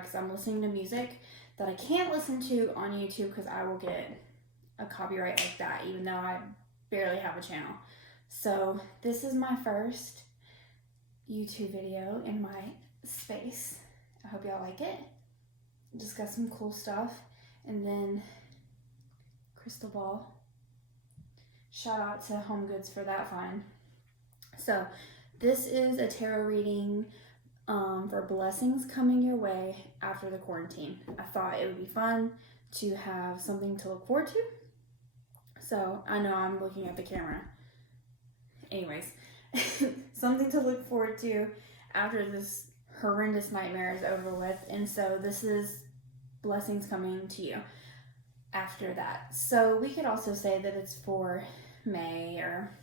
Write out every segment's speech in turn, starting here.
because I'm listening to music that I can't listen to on YouTube because I will get a copyright like that, even though I barely have a channel. So this is my first YouTube video in my space. I hope y'all like it. Just got some cool stuff. And then crystal ball. Shout out to Home Goods for that find. So this is a tarot reading for blessings coming your way after the quarantine. I thought it would be fun to have something to look forward to. So I know I'm looking at the camera. Anyways, something to look forward to after this horrendous nightmare is over with. And so this is blessings coming to you after that. So we could also say that it's for May or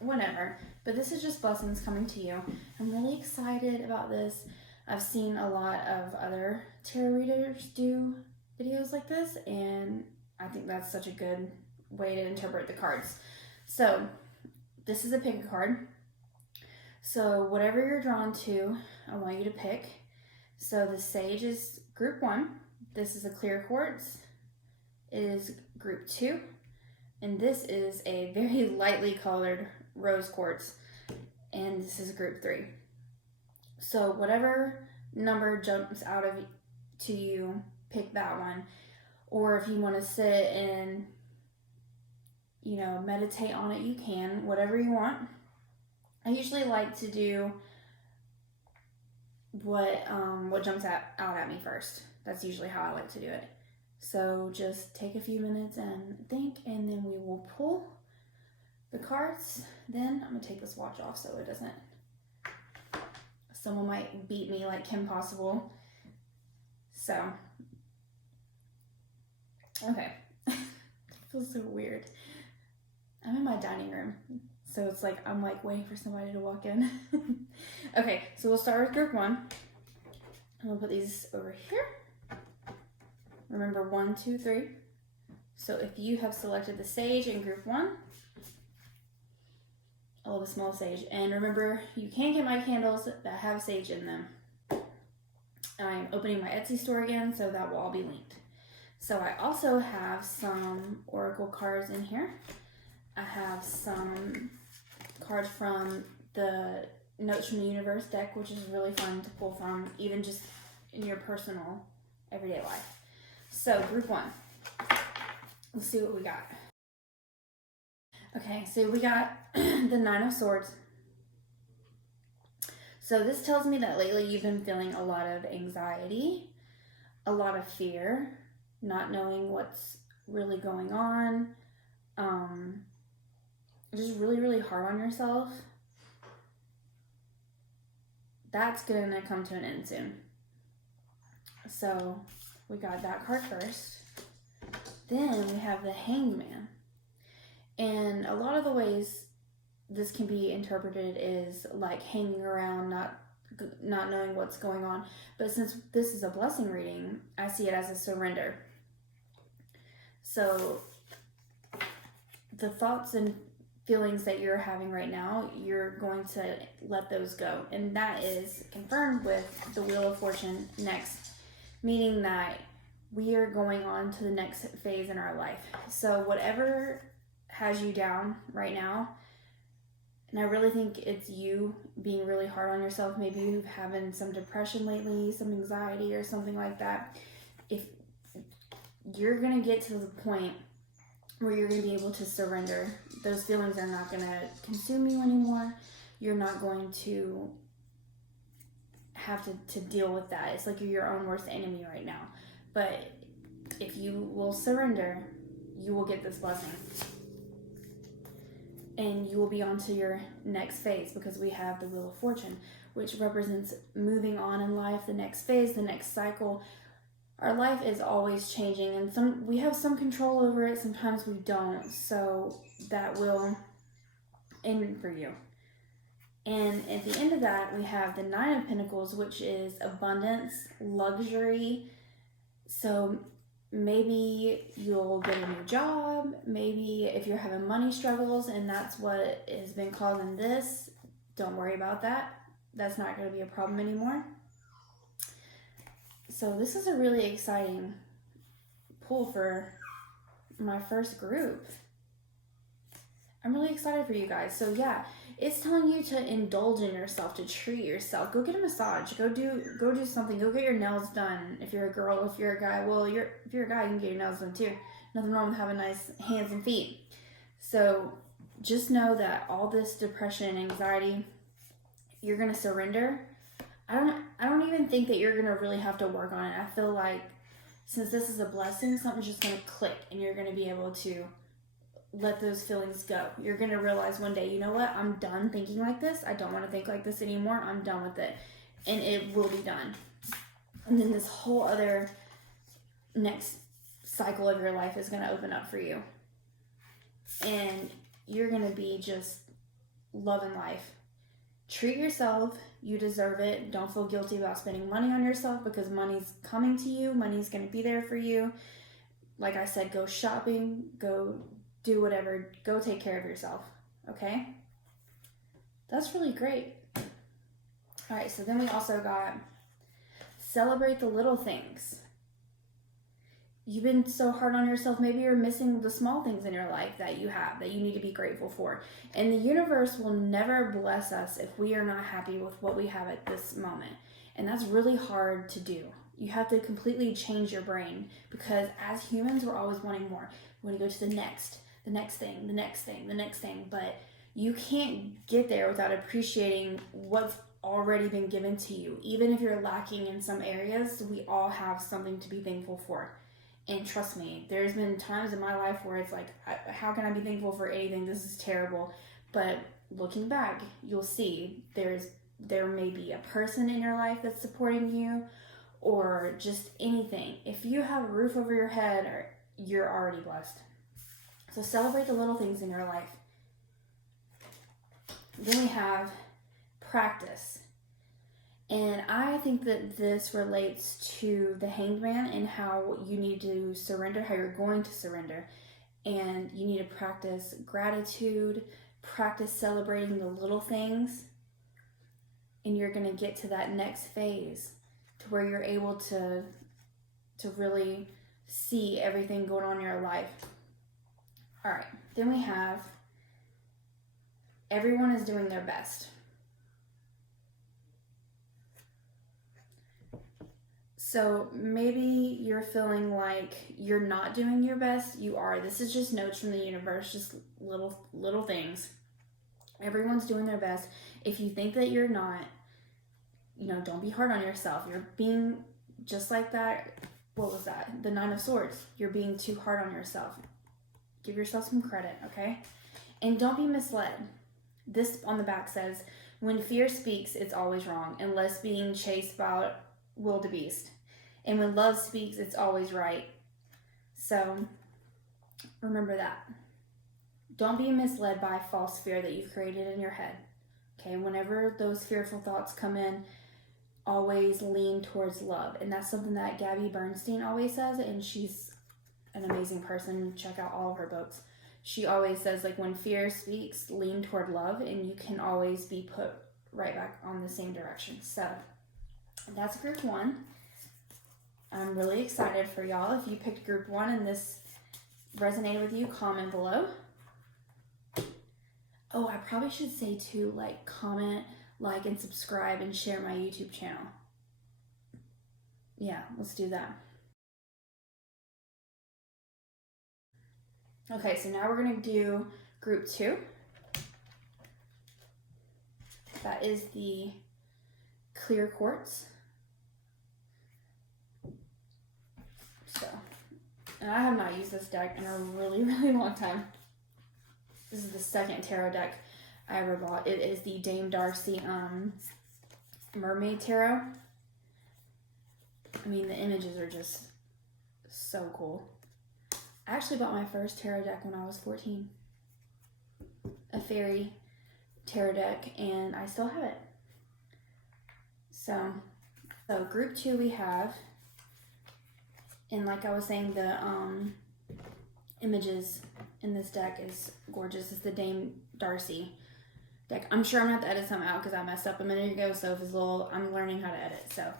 whenever, but this is just blessings coming to you. I'm really excited about this. I've seen a lot of other tarot readers do videos like this, and I think that's such a good way to interpret the cards. So this is a pick a card. So whatever you're drawn to, I want you to pick. So the Sage is group 1. This is a clear quartz. It is group 2. And this is a very lightly colored rose quartz. And this is group 3. So whatever number jumps out of to you, pick that one. Or if you want to sit and, meditate on it, you can. Whatever you want. I usually like to do what jumps out at me first. That's usually how I like to do it. So just take a few minutes and think, and then we will pull the cards. Then I'm gonna take this watch off so it doesn't, someone might beat me like Kim Possible. So, okay. It feels so weird. I'm in my dining room, so it's like I'm like waiting for somebody to walk in. Okay, so we'll start with group 1. I'm gonna put these over here. Remember 1, 2, 3. So if you have selected the Sage in group 1, I love a small sage. And remember, you can get my candles that have sage in them. I'm opening my Etsy store again, so that will all be linked. So I also have some oracle cards in here. I have some cards from the Notes from the Universe deck, which is really fun to pull from, even just in your personal everyday life. So group 1, let's see what we got. Okay, so we got the 9 of Swords. So this tells me that lately you've been feeling a lot of anxiety, a lot of fear, not knowing what's really going on, just really, really hard on yourself. That's gonna come to an end soon. So we got that card first. Then we have the Hanged Man. And a lot of the ways this can be interpreted is like hanging around, not knowing what's going on. But since this is a blessing reading, I see it as a surrender. So the thoughts and feelings that you're having right now, you're going to let those go. And that is confirmed with the Wheel of Fortune next, meaning that we are going on to the next phase in our life. So whatever has you down right now, and I really think it's you being really hard on yourself. Maybe you've having some depression lately, some anxiety or something like that. If you're going to get to the point where you're going to be able to surrender, those feelings are not going to consume you anymore. You're not going to have to deal with that. It's like you're your own worst enemy right now. But if you will surrender, you will get this blessing. And you will be on to your next phase, because we have the Wheel of Fortune, which represents moving on in life, the next phase, the next cycle. Our life is always changing, and we have some control over it, sometimes we don't. So that will end for you. And at the end of that, we have the 9 of Pentacles, which is abundance, luxury. So maybe you'll get a new job. Maybe if you're having money struggles and that's what has been causing this, don't worry about that. That's not going to be a problem anymore. So this is a really exciting pull for my first group. I'm really excited for you guys. So yeah, it's telling you to indulge in yourself, to treat yourself. Go get a massage. Go do something. Go get your nails done. If you're a girl, if you're a guy, well, if you're a guy, you can get your nails done too. Nothing wrong with having nice hands and feet. So just know that all this depression and anxiety, you're gonna surrender. I don't even think that you're gonna really have to work on it. I feel like since this is a blessing, something's just gonna click, and you're gonna be able to let those feelings go. You're going to realize one day, you know what? I'm done thinking like this. I don't want to think like this anymore. I'm done with it. And it will be done. And then this whole other next cycle of your life is going to open up for you. And you're going to be just loving life. Treat yourself. You deserve it. Don't feel guilty about spending money on yourself, because money's coming to you. Money's going to be there for you. Like I said, go shopping, go do whatever, go take care of yourself, okay? That's really great. All right, so then we also got celebrate the little things. You've been so hard on yourself, maybe you're missing the small things in your life that you have, that you need to be grateful for. And the universe will never bless us if we are not happy with what we have at this moment. And that's really hard to do. You have to completely change your brain, because as humans, we're always wanting more. We want to go to the next thing, but you can't get there without appreciating what's already been given to you. Even if you're lacking in some areas, we all have something to be thankful for. And trust me, there's been times in my life where it's like, how can I be thankful for anything? This is terrible. But looking back, you'll see there may be a person in your life that's supporting you, or just anything. If you have a roof over your head, you're already blessed. So celebrate the little things in your life. Then we have practice. And I think that this relates to the Hanged Man and how you need to surrender, how you're going to surrender. And you need to practice gratitude, practice celebrating the little things. And you're going to get to that next phase to where you're able to really see everything going on in your life. All right, then we have everyone is doing their best. So maybe you're feeling like you're not doing your best. You are. This is just notes from the universe, just little things. Everyone's doing their best. If you think that you're not, don't be hard on yourself. You're being just like that. What was that? The Nine of Swords. You're being too hard on yourself. Give yourself some credit, okay? And don't be misled. This on the back says, when fear speaks, it's always wrong, unless being chased by wildebeest. And when love speaks, it's always right. So remember that. Don't be misled by false fear that you've created in your head. Okay, whenever those fearful thoughts come in, always lean towards love. And that's something that Gabby Bernstein always says, and she's an amazing person. Check out all of her books. She always says, like, when fear speaks, lean toward love, and you can always be put right back on the same direction. So that's group 1. I'm really excited for y'all. If you picked group 1 and this resonated with you, comment below. Oh, I probably should say too, like, comment, like, and subscribe and share my YouTube channel. Yeah, let's do that. Okay, so now we're going to do group 2. That is the clear quartz. So, and I have not used this deck in a really, really long time. This is the second tarot deck I ever bought. It is the Dame Darcy Mermaid Tarot. I mean, the images are just so cool. I actually bought my first tarot deck when I was 14. A fairy tarot deck, and I still have it. So group 2 we have, and like I was saying, the images in this deck is gorgeous. It's the Dame Darcy deck. I'm sure I'm gonna have to edit some out because I messed up a minute ago, so if it's I'm learning how to edit. So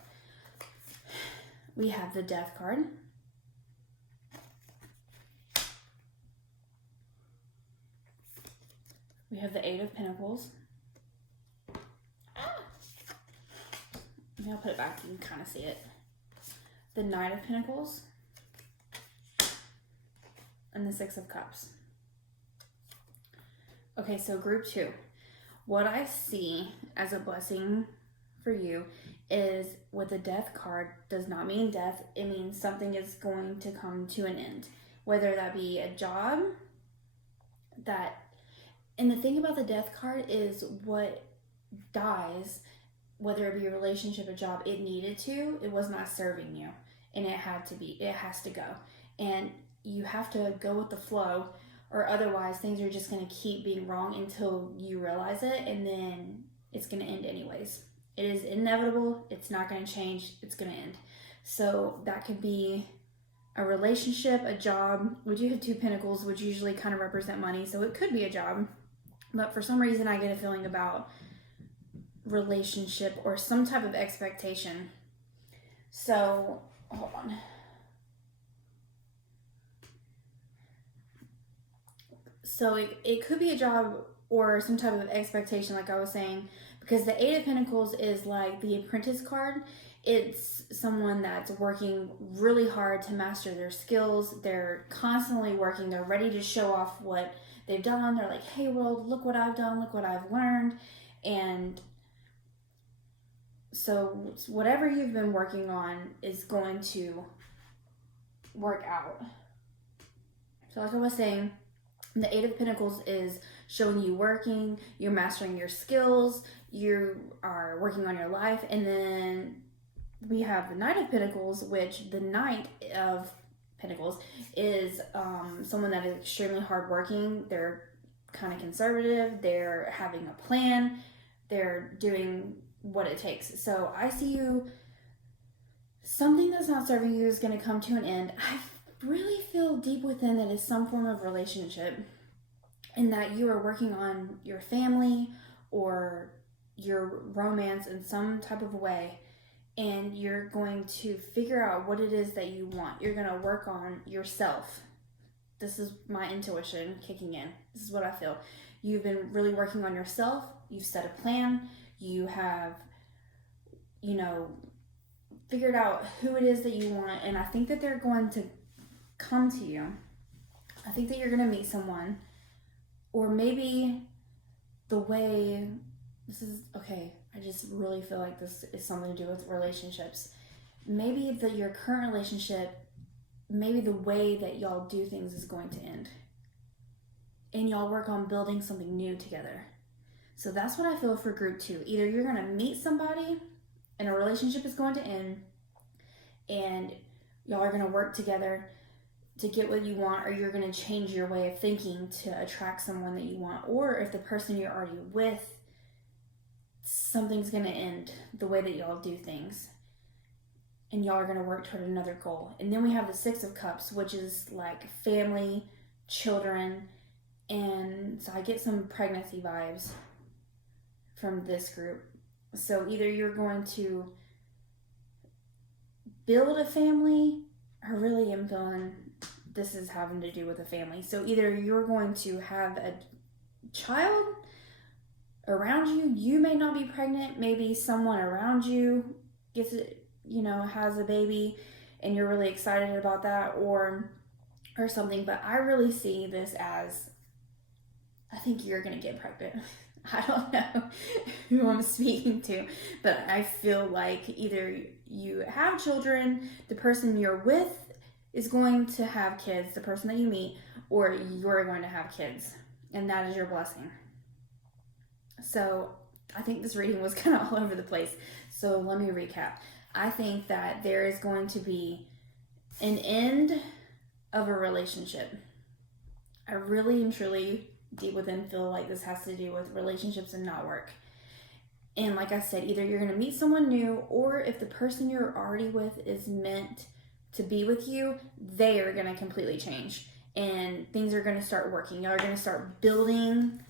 we have the Death card. We have the Eight of Pentacles. Maybe I'll put it back, you can kind of see it. The Knight of Pentacles. And the Six of Cups. Okay, so group 2. What I see as a blessing for you is with the Death card does not mean death. It means something is going to come to an end. Whether that be a job and the thing about the Death card is what dies, whether it be a relationship, a job, it needed to, it was not serving you. And it has to go. And you have to go with the flow, or otherwise things are just going to keep being wrong until you realize it, and then it's going to end anyways. It is inevitable. It's not going to change. It's going to end. So that could be a relationship, a job. We do have 2 pentacles, which usually kind of represent money. So it could be a job. But for some reason, I get a feeling about relationship or some type of expectation. So, hold on. So it could be a job or some type of expectation, like I was saying, because the Eight of Pentacles is like the Apprentice card. It's someone that's working really hard to master their skills. They're constantly working. They're ready to show off what they've done. They're like, hey world, look what I've done. Look what I've learned. And so whatever you've been working on is going to work out. So like I was saying, the Eight of Pentacles is showing you working, you're mastering your skills, you are working on your life. And then we have the Knight of Pentacles, which the Knight of Pentacles is someone that is extremely hardworking. They're kind of conservative. They're having a plan. They're doing what it takes. So I see you, something that's not serving you is going to come to an end. I really feel deep within that is some form of relationship, and that you are working on your family or your romance in some type of way, and you're going to figure out what it is that you want. You're going to work on yourself. This is my intuition kicking in. This is what I feel. You've been really working on yourself. You've set a plan. You have, figured out who it is that you want, and I think that they're going to come to you. I think that you're going to meet someone, or maybe the way this is, okay, I just really feel like this is something to do with relationships. Maybe your current relationship, maybe the way that y'all do things is going to end, and y'all work on building something new together. So that's what I feel for group 2. Either you're going to meet somebody and a relationship is going to end, and y'all are going to work together to get what you want, or you're going to change your way of thinking to attract someone that you want. Or if the person you're already with, something's going to end the way that y'all do things, and y'all are going to work toward another goal. And then we have the Six of Cups, which is like family, children, and so I get some pregnancy vibes from this group. So either you're going to build a family, I really am feeling this is having to do with a family. So either you're going to have a child around you. You may not be pregnant. Maybe someone around you gets it, has a baby, and you're really excited about that, or something. But I really see this as, I think you're going to get pregnant. I don't know who I'm speaking to, but I feel like either you have children, the person you're with is going to have kids, the person that you meet, or you're going to have kids, and that is your blessing. So I think this reading was kind of all over the place. So let me recap. I think that there is going to be an end of a relationship. I really and truly deep within feel like this has to do with relationships and not work. And like I said, either you're going to meet someone new, or if the person you're already with is meant to be with you, they are going to completely change, and things are going to start working. Y'all are going to start building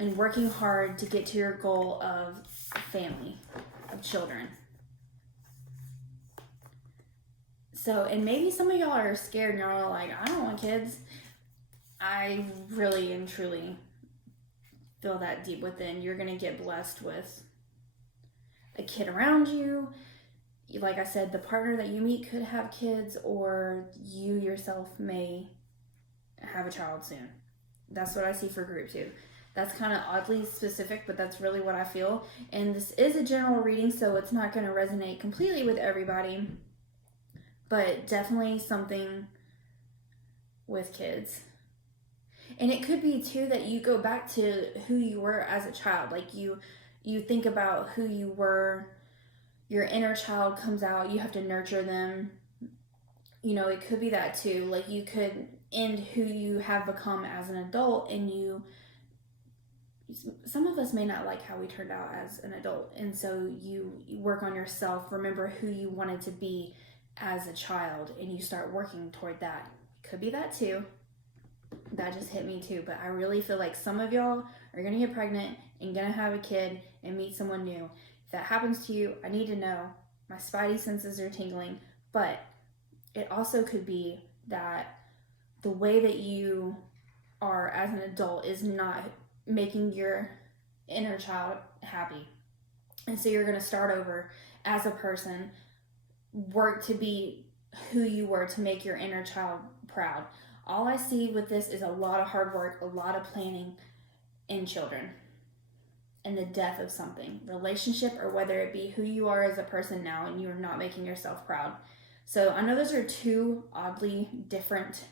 and working hard to get to your goal of family, of children. So, and maybe some of y'all are scared and y'all are like, I don't want kids. I really and truly feel that deep within. You're going to get blessed with a kid around you. Like I said, the partner that you meet could have kids, or you yourself may have a child soon. That's what I see for group 2. That's kind of oddly specific, but that's really what I feel. And this is a general reading, so it's not going to resonate completely with everybody, but definitely something with kids. And it could be too that you go back to who you were as a child. Like you think about who you were, your inner child comes out, you have to nurture them. You know, it could be that too. Like you could end who you have become as an adult, and some of us may not like how we turned out as an adult, and so you work on yourself, remember who you wanted to be as a child, and you start working toward that. Could be that too. That just hit me too. But I really feel like some of y'all are gonna get pregnant and gonna have a kid and meet someone new. If that happens to you, I need to know. My spidey senses are tingling. But it also could be that the way that you are as an adult is not making your inner child happy. And so you're going to start over as a person, work to be who you were, to make your inner child proud. All I see with this is a lot of hard work, a lot of planning, and children, and the death of something, relationship, or whether it be who you are as a person now and you're not making yourself proud. So I know those are two oddly different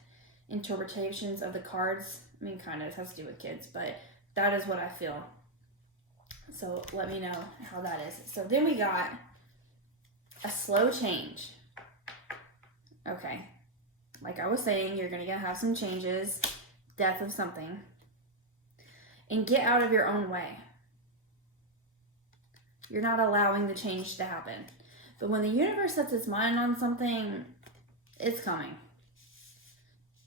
interpretations of the cards. I mean, kind of, it has to do with kids, but that is what I feel. So let me know how that is. So then we got a slow change. Okay. Like I was saying, you're going to have some changes, death of something, and get out of your own way. You're not allowing the change to happen. But when the universe sets its mind on something, it's coming.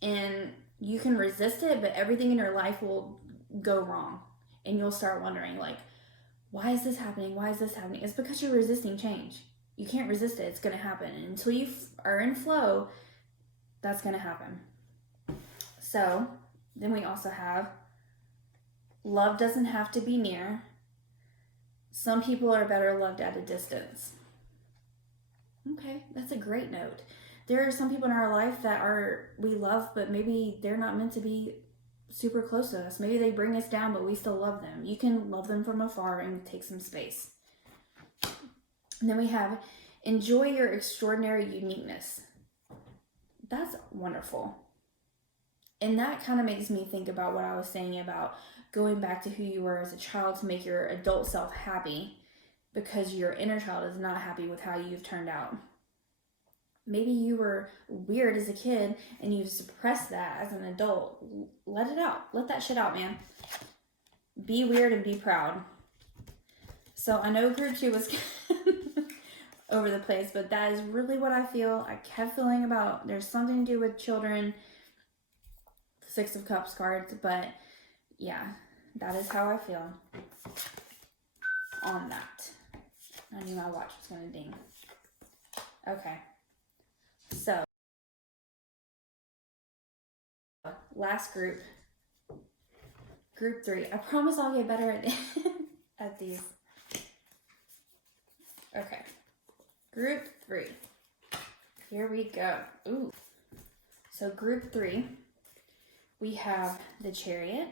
And you can resist it, but everything in your life will go wrong. And you'll start wondering, like, why is this happening? Why is this happening? It's because you're resisting change. You can't resist it. It's going to happen. And until you are in flow, that's going to happen. So then we also have love doesn't have to be near. Some people are better loved at a distance. Okay, that's a great note. There are some people in our life that we love, but maybe they're not meant to be super close to us. Maybe they bring us down, but we still love them. You can love them from afar and take some space. And then we have enjoy your extraordinary uniqueness. That's wonderful. And that kind of makes me think about what I was saying about going back to who you were as a child to make your adult self happy, because your inner child is not happy with how you've turned out. Maybe you were weird as a kid and you've suppressed that as an adult. Let it out. Let that shit out, man. Be weird and be proud. So I know group 2 was over the place, but that is really what I feel. I kept feeling about there's something to do with children, the 6 of Cups cards, but yeah, that is how I feel on that. I knew my watch was going to ding. Okay. So, last group. Group 3. I promise I'll get better at these. Okay. Group 3. Here we go. Ooh. So, group 3, we have the Chariot,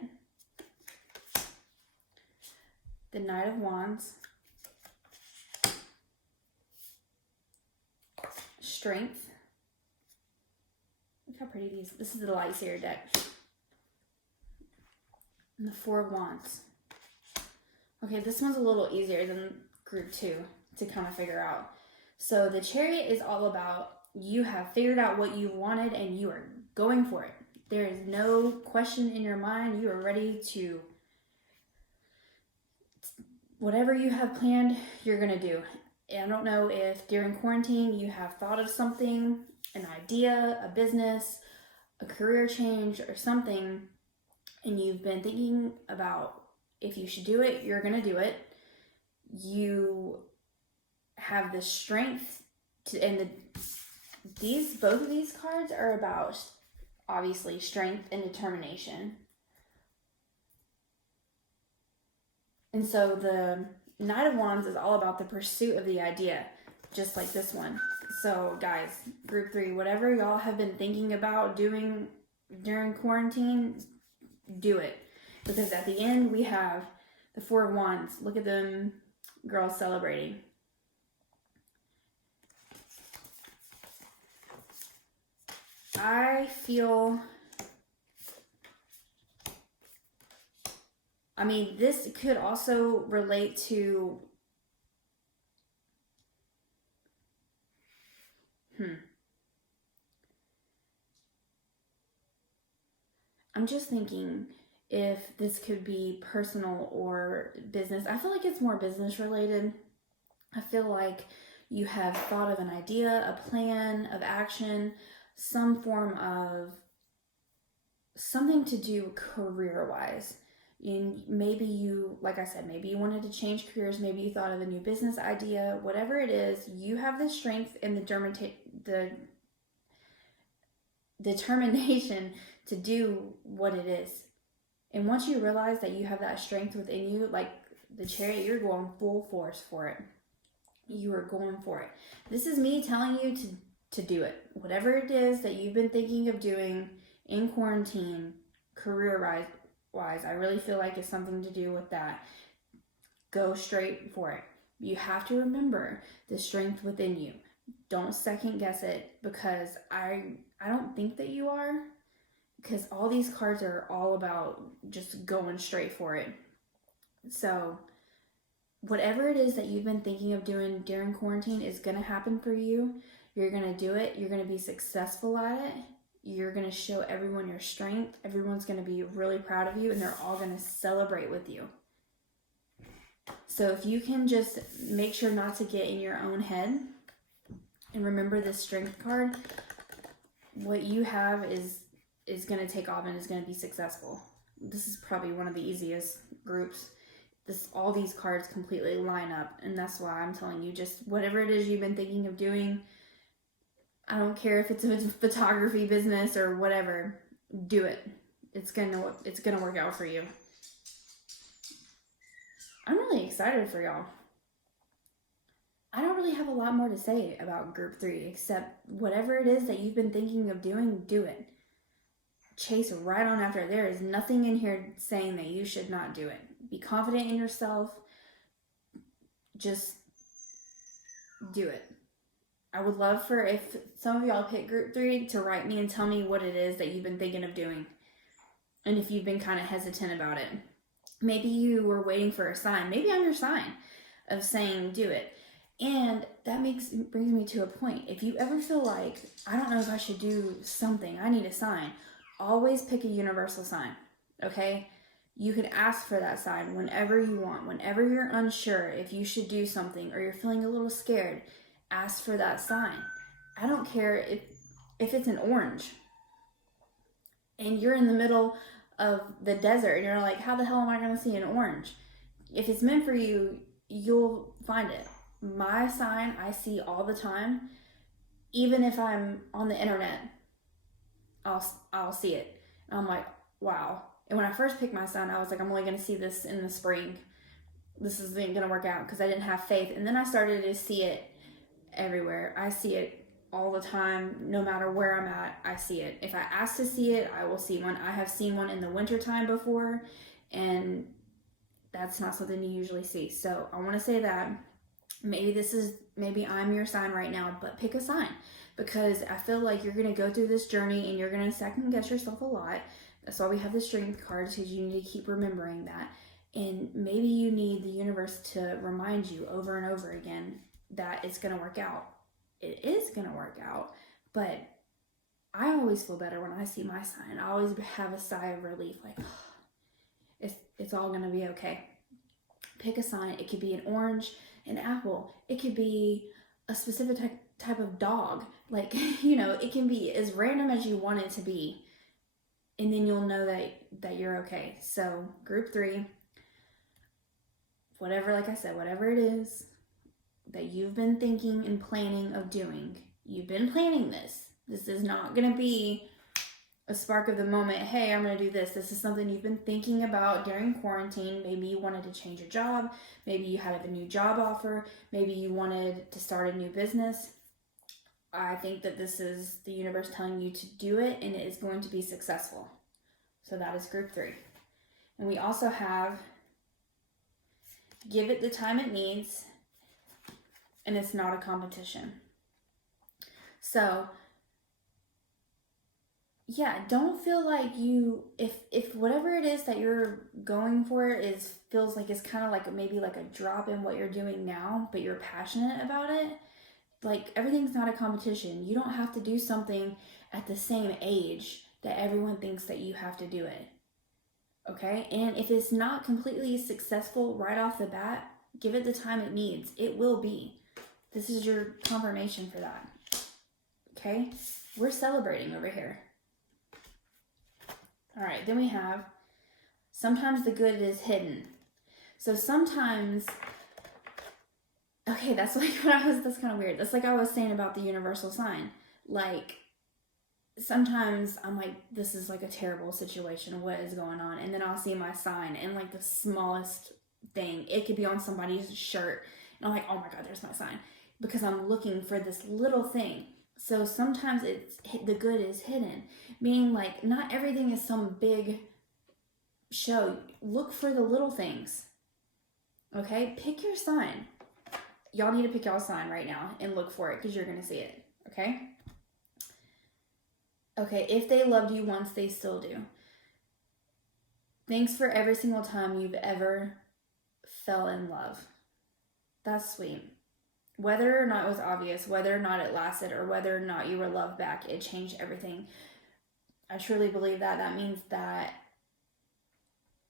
the Knight of Wands, Strength. Look how pretty these. This is the Lightsaber deck. And the 4 of Wands. Okay, this one's a little easier than group 2 to kind of figure out. So the Chariot is all about you have figured out what you wanted and you are going for it. There is no question in your mind. You are ready to, whatever you have planned, you're going to do. I don't know if during quarantine you have thought of something, an idea, a business, a career change, or something, and you've been thinking about if you should do it, you're going to do it. You have the strength to, and both of these cards are about, obviously, strength and determination. And so the Knight of Wands is all about the pursuit of the idea, just like this one. So guys, group 3, whatever y'all have been thinking about doing during quarantine, do it. Because at the end, we have the 4 of Wands. Look at them girls celebrating. I feel, I mean, this could also relate to, I'm just thinking if this could be personal or business. I feel like it's more business related. I feel like you have thought of an idea, a plan of action, some form of something to do career-wise. And maybe you, like I said, maybe you wanted to change careers, maybe you thought of a new business idea, whatever it is, you have the strength and the determination to do what it is. And once you realize that you have that strength within you, like the Chariot, you're going full force for it. You are going for it. This is me telling you to do it. Whatever it is that you've been thinking of doing in quarantine, career-wise, I really feel like it's something to do with that. Go straight for it. You have to remember the strength within you. Don't second guess it, because I don't think that you are, because all these cards are all about just going straight for it. So whatever it is that you've been thinking of doing during quarantine is going to happen for you. You're going to do it. You're going to be successful at it. You're going to show everyone your strength. Everyone's going to be really proud of you, and they're all going to celebrate with you. So if you can just make sure not to get in your own head and remember this strength card, what you have is going to take off and is going to be successful. This is probably one of the easiest groups. All these cards completely line up, and that's why I'm telling you, just whatever it is you've been thinking of doing, I don't care if it's a photography business or whatever, do it. It's gonna work out for you. I'm really excited for y'all. I don't really have a lot more to say about group 3, except whatever it is that you've been thinking of doing, do it. Chase right on after it. There is nothing in here saying that you should not do it. Be confident in yourself. Just do it. I would love for if some of y'all pick group 3 to write me and tell me what it is that you've been thinking of doing. And if you've been kind of hesitant about it. Maybe you were waiting for a sign. Maybe I'm your sign of saying do it. And that brings me to a point. If you ever feel like, I don't know if I should do something, I need a sign, always pick a universal sign, okay? You can ask for that sign whenever you want. Whenever you're unsure if you should do something or you're feeling a little scared, ask for that sign. I don't care if it's an orange and you're in the middle of the desert and you're like, how the hell am I going to see an orange? If it's meant for you, you'll find it. My sign I see all the time. Even if I'm on the internet, I'll see it. And I'm like, wow. And when I first picked my sign, I was like, I'm only going to see this in the spring. This isn't going to work out, because I didn't have faith. And then I started to see it everywhere. I see it all the time. No matter where I'm at, I see it. If I ask to see it, I will see one. I have seen one in the wintertime before, and that's not something you usually see. So I want to say that maybe I'm your sign right now, but pick a sign, because I feel like you're going to go through this journey and you're going to second guess yourself a lot. That's why we have the strength cards, because you need to keep remembering that. And maybe you need the universe to remind you over and over again that it's going to work out. It is going to work out, but I always feel better when I see my sign. I always have a sigh of relief, like, oh, it's all going to be okay. Pick a sign. It could be an orange, an apple. It could be a specific type of dog. Like, it can be as random as you want it to be. And then you'll know that you're okay. So group 3, whatever, like I said, whatever it is that you've been thinking and planning of doing, You've been planning this. This is not going to be a spark of the moment. Hey, I'm going to do this. This is something you've been thinking about during quarantine. Maybe you wanted to change your job. Maybe you had a new job offer. Maybe you wanted to start a new business. I think that this is the universe telling you to do it, and it is going to be successful. So that is group 3. And we also have give it the time it needs, and it's not a competition. So yeah, don't feel like you, if whatever it is that you're going for feels like it's kind of like maybe like a drop in what you're doing now, but you're passionate about it, like everything's not a competition. You don't have to do something at the same age that everyone thinks that you have to do it. Okay? And if it's not completely successful right off the bat, give it the time it needs. It will be. This is your confirmation for that. Okay? We're celebrating over here. All right, then we have sometimes the good is hidden. So sometimes, okay, that's like that's kind of weird. That's like I was saying about the universal sign. Like, sometimes I'm like, this is like a terrible situation. What is going on? And then I'll see my sign and like the smallest thing. It could be on somebody's shirt. And I'm like, oh my God, there's my sign. Because I'm looking for this little thing. So sometimes the good is hidden. Meaning like not everything is some big show. Look for the little things. Okay? Pick your sign. Y'all need to pick y'all's sign right now and look for it because you're going to see it. Okay? Okay, if they loved you once, they still do. Thanks for every single time you've ever fell in love. That's sweet. Whether or not it was obvious, whether or not it lasted, or whether or not you were loved back, it changed everything. I truly believe that. That means that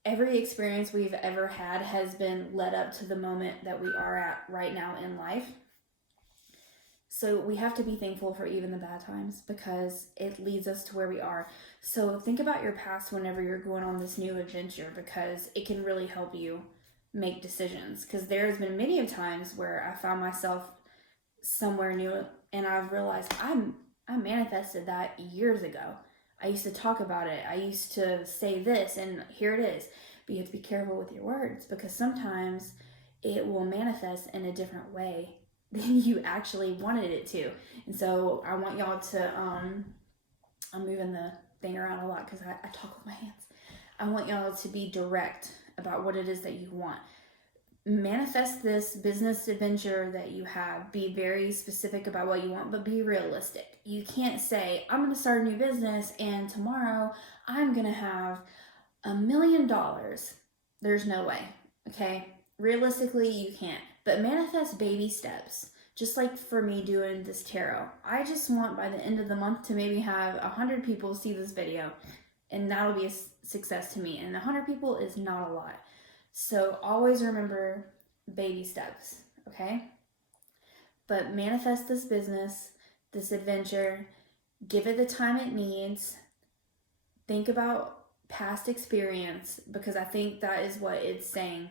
every experience we've ever had has been led up to the moment that we are at right now in life. So we have to be thankful for even the bad times because it leads us to where we are. So think about your past whenever you're going on this new adventure because it can really help you make decisions. Because there's been many of times where I found myself somewhere new and I've realized I manifested that years ago. I used to talk about it. I used to say this and here it is. But you have to be careful with your words because sometimes it will manifest in a different way than you actually wanted it to. And so I want y'all to, I'm moving the thing around a lot because I talk with my hands. I want y'all to be direct about what it is that you want. Manifest this business adventure that you have. Be very specific about what you want, but be realistic. You can't say, I'm going to start a new business and tomorrow I'm going to have $1 million. There's no way. Okay? Realistically, you can't. But manifest baby steps. Just like for me doing this tarot. I just want by the end of the month to maybe have 100 people see this video. And that'll be a success to me. And 100 people is not a lot. So always remember baby steps. Okay? But manifest this business, this adventure. Give it the time it needs. Think about past experience. Because I think that is what it's saying.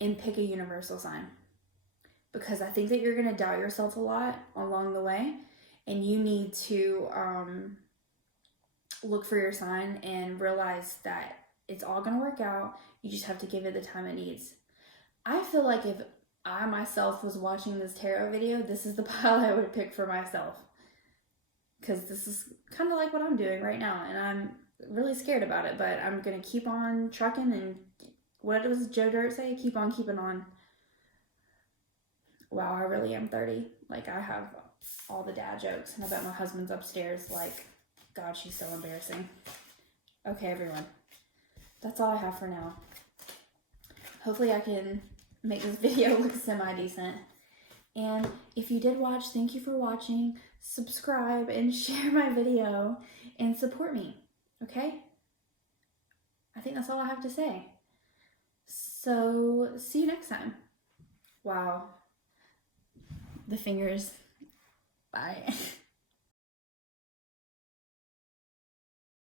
And pick a universal sign. Because I think that you're going to doubt yourself a lot along the way. And you need to look for your sign and realize that it's all going to work out. You just have to give it the time it needs. I feel like if I myself was watching this tarot video, this is the pile I would pick for myself. Because this is kind of like what I'm doing right now. And I'm really scared about it. But I'm going to keep on trucking and what does Joe Dirt say? Keep on keeping on. Wow, I really am 30. Like, I have all the dad jokes. And I bet my husband's upstairs like, God, she's so embarrassing. Okay, everyone. That's all I have for now. Hopefully I can make this video look semi-decent. And if you did watch, thank you for watching. Subscribe and share my video and support me. Okay? I think that's all I have to say. So, see you next time. Wow. The fingers. Bye.